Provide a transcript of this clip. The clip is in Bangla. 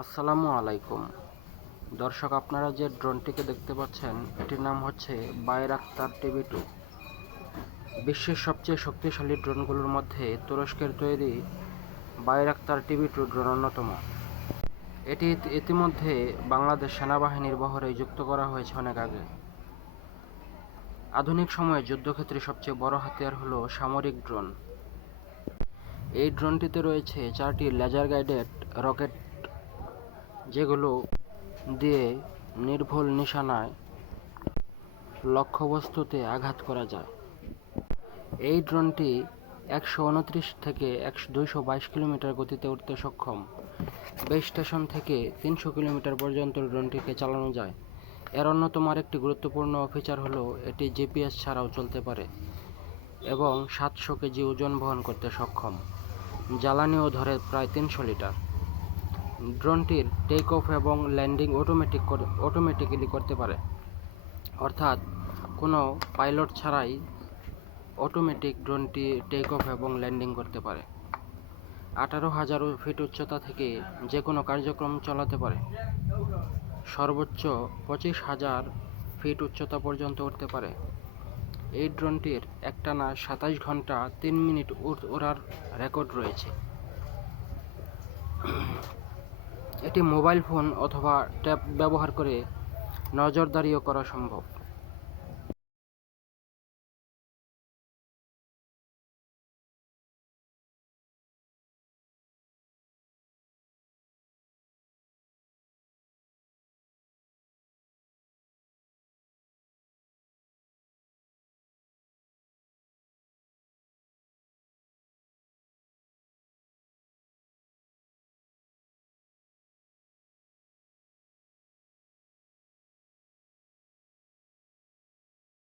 আসসালামু আলাইকুম দর্শক, আপনারা যে ড্রোনটিকে দেখতে পাচ্ছেন এটির নাম হচ্ছে বাইরাক্তার টিভি 2। বিশ্বের সবচেয়ে শক্তিশালী ড্রোনগুলোর মধ্যে তুরস্কের তৈরি বাইরাক্তার টিভি 2 ড্রোন অন্যতম। এটি ইতিমধ্যে বাংলাদেশ সেনাবাহিনীর বহরে যুক্ত করা হয়েছে অনেক আগে। আধুনিক সময়ে যুদ্ধক্ষেত্রে সবচেয়ে বড় হাতিয়ার হলো সামরিক ড্রোন। এই ড্রোনটিতে রয়েছে 4টি লেজার গাইডেড রকেট, যেগুলো দিয়ে নির্ভুল নিশানায় লক্ষ্যবস্তুতে আঘাত করা যায়। এই ড্রোনটি 129 থেকে 222 কিলোমিটার গতিতে উড়তে সক্ষম। বেস স্টেশন থেকে 300 কিলোমিটার পর্যন্ত ড্রোনটিকে চালানো যায়। এর অন্যতম আরেকটি গুরুত্বপূর্ণ ফিচার হলো এটি জিপিএস ছাড়াও চলতে পারে এবং 700 কেজি ওজন বহন করতে সক্ষম। জ্বালানিও ধরে প্রায় 300 লিটার। ড্রোনটির টেক অফ এবং ল্যান্ডিং অটোমেটিক্যালি করতে পারে, অর্থাৎ কোনো পাইলট ছাড়াই অটোমেটিক ড্রোনটি টেক অফ এবং ল্যান্ডিং করতে পারে। 18,000 ফিট উচ্চতা থেকে যে কোনো কার্যক্রম চালাতে পারে। সর্বোচ্চ 25,000 ফিট উচ্চতা পর্যন্ত উঠতে পারে। এই ড্রোনটির একটানা 27 ঘন্টা 3 মিনিট ওড়ার রেকর্ড রয়েছে। এটি মোবাইল ফোন অথবা ট্যাব ব্যবহার করে নজরদারিও করা সম্ভব।